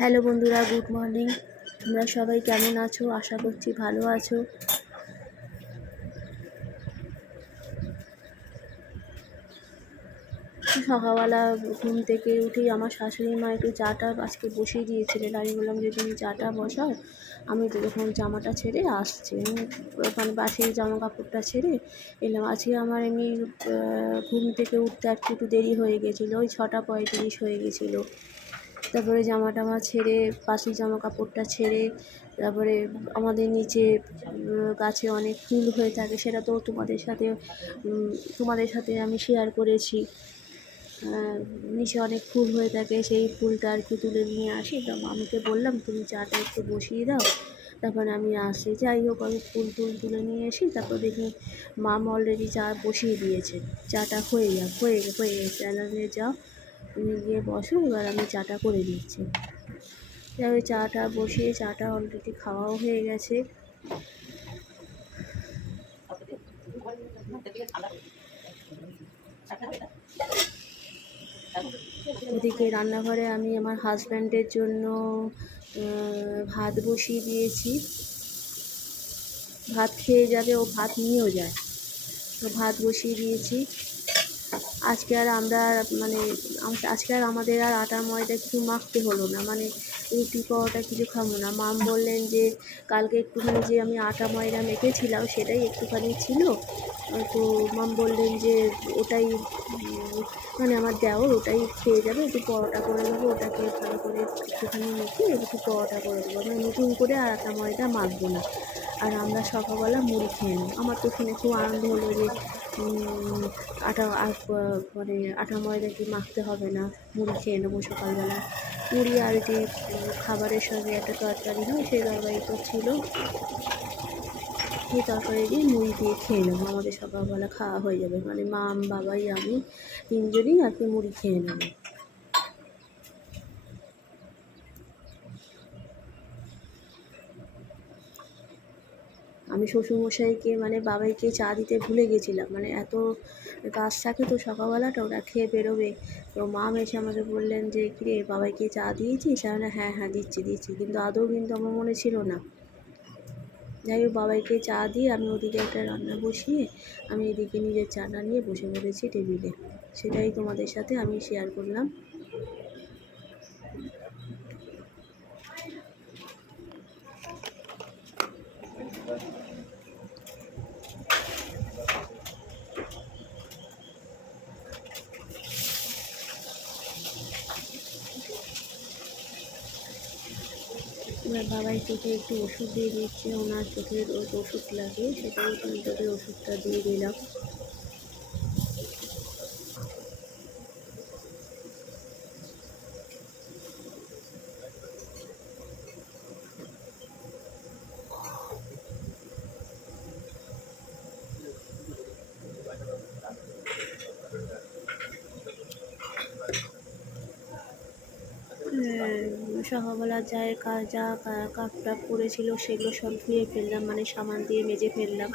Hello বন্ধুরা, good morning. তোমরা সবাই কেমন আছো? আশা করছি ভালো আছো। সকালবেলা ঘুম থেকে উঠেই আমার শাশুড়ি মা একটু চাটা আজকে বসিয়ে দিয়েছিলেন। আমি বললাম যে তুমি চাটা বসাও, আমি তো যখন জামাটা ছেড়ে আসছি, ওখানে বাসির জামা কাপড়টা ছেড়ে এলাম। আজকে আমার এমনি ঘুম থেকে উঠতে একটু দেরি হয়ে গেছিলো, ওই 6:35 হয়ে গেছিলো। তারপরে জামা টামা ছেড়ে, বাসি জামা কাপড়টা ছেড়ে, তারপরে আমাদের নিচে গাছে অনেক ফুল হয়ে থাকে, সেটা তো তোমাদের সাথে আমি শেয়ার করেছি। নিচে অনেক ফুল হয়ে থাকে, সেই ফুলটা আর কি তুলে নিয়ে আসি। তো মামিকে বললাম তুমি চাটা একটু বসিয়ে দাও, তারপরে আমি আসি। যাই হোক, আমি ফুল তুলে নিয়ে এসি, তারপর দেখি মাম অলরেডি চা বসিয়ে দিয়েছে। চাটা হয়ে গেছে। যাও তুমি গিয়ে বসো, এবার আমি চাটা করে দিচ্ছি। ওই চাটা বসিয়ে, চাটা অলরেডি খাওয়াও হয়ে গেছে। ওদিকে রান্নাঘরে আমি আমার হাজব্যান্ডের জন্য ভাত বসিয়ে দিয়েছি। ভাত খেয়ে যাবে, ও ভাত নিয়েও যায়, তো ভাত বসিয়ে দিয়েছি। আজকে আর আমাদের আর আটা ময়দা কিছু মাখতে হলো না, মানে রুটি পরোটা কিছু খাবো না। মাম বললেন যে কালকে একটুখানি যে আমি আটা ময়দা মেখেছিলাম সেটাই একটুখানি ছিল, তো মাম বললেন যে ওটাই মানে আমার দেওর ওটাই খেয়ে যাবে, একটু পরোটা করে দেবো, ওটাকে ভালো করে একটুখানি মেখে একটু পরোটা করে দেবো, মানে নতুন করে আর আটা ময়দা মাখবো না। আর আমরা সকালবেলা মুড়ি খেয়ে নেব। আমার তো শুনে খুব আনন্দ হলো যে মানে আটা ময়দা কি মাখতে হবে না, মুড়ি খেয়ে নেবো সকালবেলা। মুড়ি আর যে খাবারের সঙ্গে একটা তরকারি হয়, সেই তরকারিটা ছিল, সেই তরকারি দিয়ে মুড়ি দিয়ে খেয়ে নেবো। আমাদের সকালবেলা খাওয়া হয়ে যাবে, মানে মাম, বাবাই, আমি তিনজনই আর কি মুড়ি খেয়ে নেবো। আমি শ্বশুরমশাইকে মানে বাবাইকে চা দিতে ভুলে গেছিলাম, মানে এত কাজ থাকে তো সকালবেলাটা, ওরা খেয়ে বেরোবে। তো মাম এসে আমাকে বললেন যে কিরে বাবাইকে চা দিয়েছিস? আমি হ্যাঁ দিচ্ছি, কিন্তু আদৌ কিন্তু আমার মনে ছিল না। যাই হোক, বাবাইকে চা দিয়ে আমি ওদিকে একটা রান্না বসিয়ে আমি এদিকে নিজের চাটা নিয়ে বসে পড়েছি টেবিলে। সেটাই তোমাদের সাথে আমি শেয়ার করলাম। এবার বাবাই চোখে একটু ওষুধ দিয়ে দিচ্ছে, ওনার চোখের ওষুধ লাগে, সেটাই চোখের ওষুধটা দিয়ে দিলাম। সকালবেলা যা কাপ টাপ পড়েছিল সেগুলো সব ধুয়ে ফেললাম, মানে সাবান দিয়ে মেজে ফেললাম।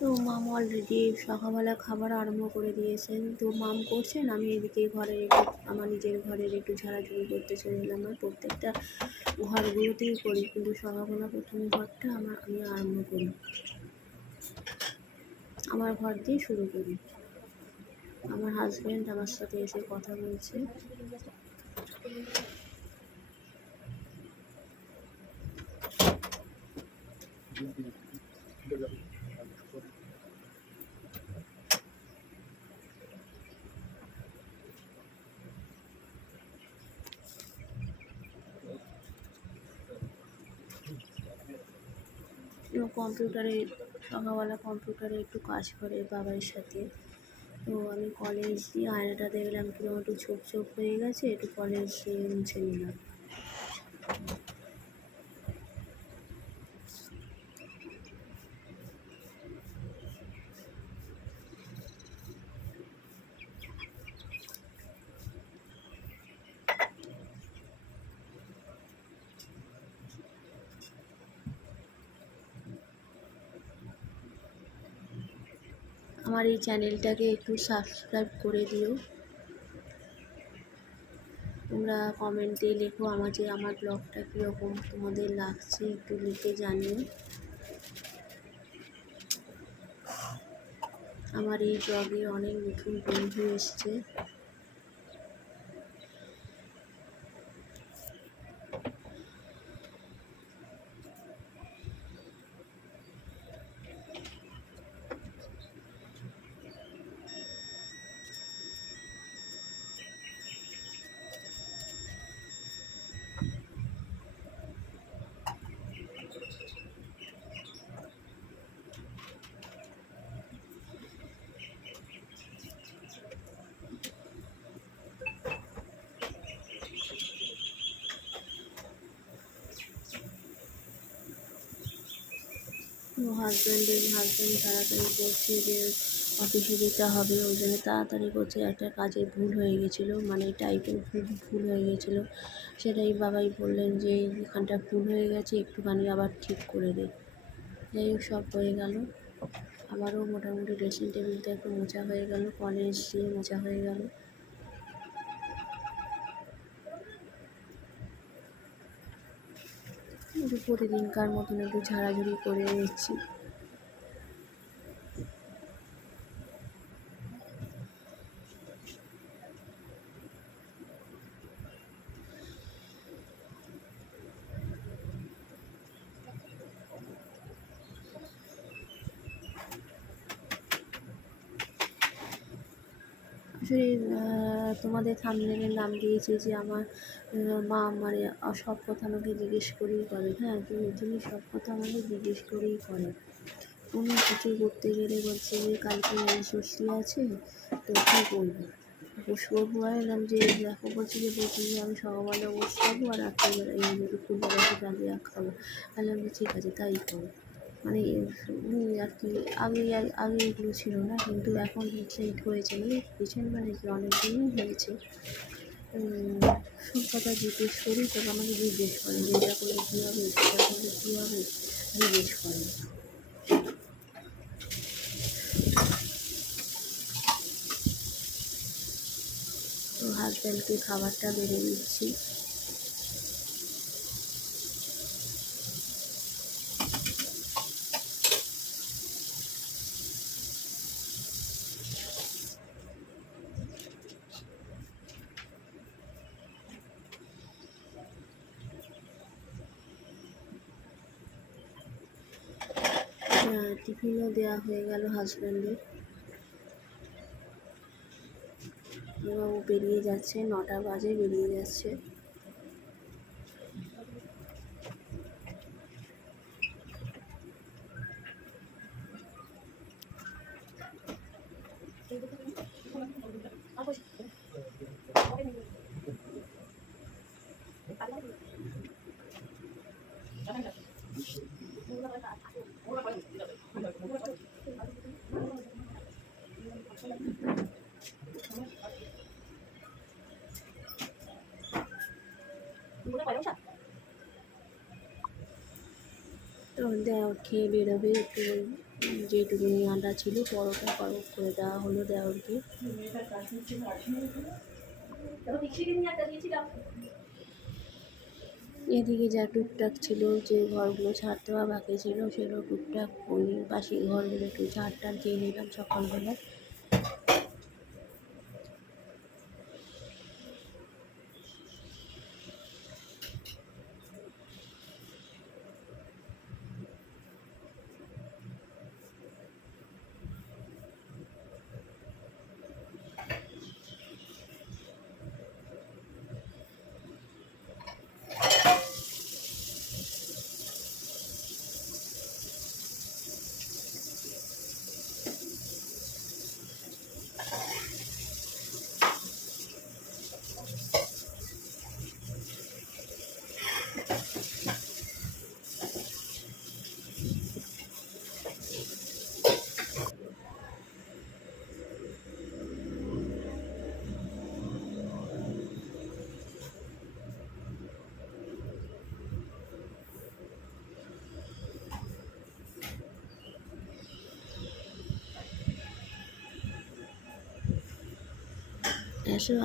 তো মাম অলরেডি সকালবেলা খাবার আরম্ভ করে দিয়েছেন। তো মাম করছেন, আমি এদিকে আমার নিজের ঘরের একটু ঝাড়াঝুড়ি করতে চলে এলাম। আমার প্রত্যেকটা ঘরগুলোতেই করি, কিন্তু সকালবেলা প্রথম ঘরটা আমি আরম্ভ করি, আমার ঘর দিয়ে শুরু করি। আমার হাজব্যান্ড আমার সাথে এসে কথা বলছে। কম্পিউটারে সকালবেলা কম্পিউটারে একটু কাজ করে বাবার সাথে। তো আমি কলেজ দিয়ে আয়নাটা দেখলাম কিরকম একটু ছোপ ছোপ হয়ে গেছে, একটু কলেজ দিয়ে মুছে নিলাম। আমার এই চ্যানেলটাকে একটু সাবস্ক্রাইব করে দিও। তোমরা কমেন্টে লেখো আমার ব্লগটা কীরকম তোমাদের লাগছে, একটু লিখে জানিও। আমার এই ব্লগে অনেক নতুন বন্ধু এসছে। হাজব্যান্ড তাড়াতাড়ি করছে যে অফিসে যেতে হবে, ওই জন্য তাড়াতাড়ি করছে। একটা কাজে ভুল হয়ে গেছিলো, মানে টাইপের ভুল হয়ে গেছিলো, সেটাই বাবাই বললেন যে এখানটা ভুল হয়ে গেছে, একটুখানি আবার ঠিক করে দে। যাই হোক, সব হয়ে গেল। আবারও মোটামুটি ড্রেসিং টেবিলটা একটু মোছা হয়ে গেল, কলেজ দিয়ে মোছা হয়ে গেল। একটু প্রতিদিনকার মতন একটু ঝাড়াঝুড়ি করে নিচ্ছি। আসলে তোমাদের থাম্বনেইলে নাম দিয়েছি যে আমার মা মানে সব কথা আমাকে জিজ্ঞেস করেই করে। হ্যাঁ, তুমি সব কথা আমাকে জিজ্ঞেস করেই করে। কোনো কিছু করতে গেলে বলছে যে কালকে ষষ্ঠী আছে, তো কী করবো, উপোস করবো। এলাম যে দেখো, বলছি যে আমি সকালবেলা উপোস খাবো আর রাত্রিবেলা এই দুপুরবেলাতে ডালিয়া খাবো। বললাম যে ঠিক আছে, তাই করো। মানে আর কি, আগে এগুলো ছিল না, কিন্তু এখন রিসেন্ট হয়েছে, মানে রিসেন্ট মানে কি অনেক দিনই হয়েছে। সব কথা জিজ্ঞেস করি, তবে আমাকে জিজ্ঞেস করে যে এটা করলে কী হবে, সেটা করলে কী হবে, জিজ্ঞেস করে। তো হাজব্যান্ডকে খাবারটা বেড়ে দিচ্ছি। টিফিনও দেওয়া হয়ে গেল হাজব্যান্ডের। এবার ও বেরিয়ে যাচ্ছে, 9টা বাজে, বেরিয়ে যাচ্ছে। তো দেওর খেয়ে বেরোবে, একটু যেটুকুনি আটা ছিল পরোটা করে দেওয়া হলো দেওরকে। এদিকে যা টুকটাক ছিল, যে ঘরগুলো ঝাড় দেওয়া বাকি ছিল, সেগুলো টুকটাক ওই পাশে ঘরগুলো একটু ঝাড় দিয়ে নিলাম সকালবেলা।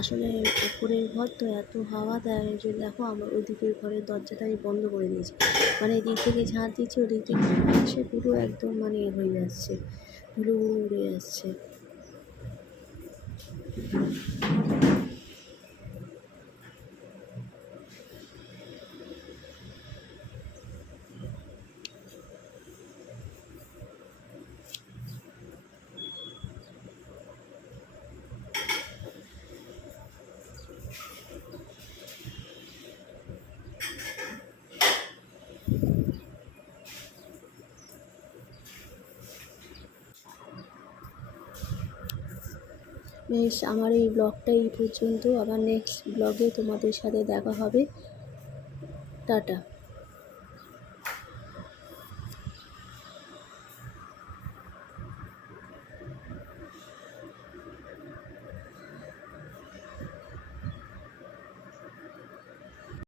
আসলে উপরের ঘর তো এত হাওয়া দেয় যে দেখো আমার ওইদিকের ঘরের দরজাটা আমি বন্ধ করে দিয়েছি, মানে এদিক থেকে ঝাঁট দিচ্ছি ওদিক থেকে আসে পুরো একদম মানে হয়ে যাচ্ছে, ধুলো উড়ে যাচ্ছে। বেশ, আমার এই ব্লগটা এই পর্যন্ত, আবার নেক্সট ব্লগে তোমাদের সাথে দেখা হবে। টাটা।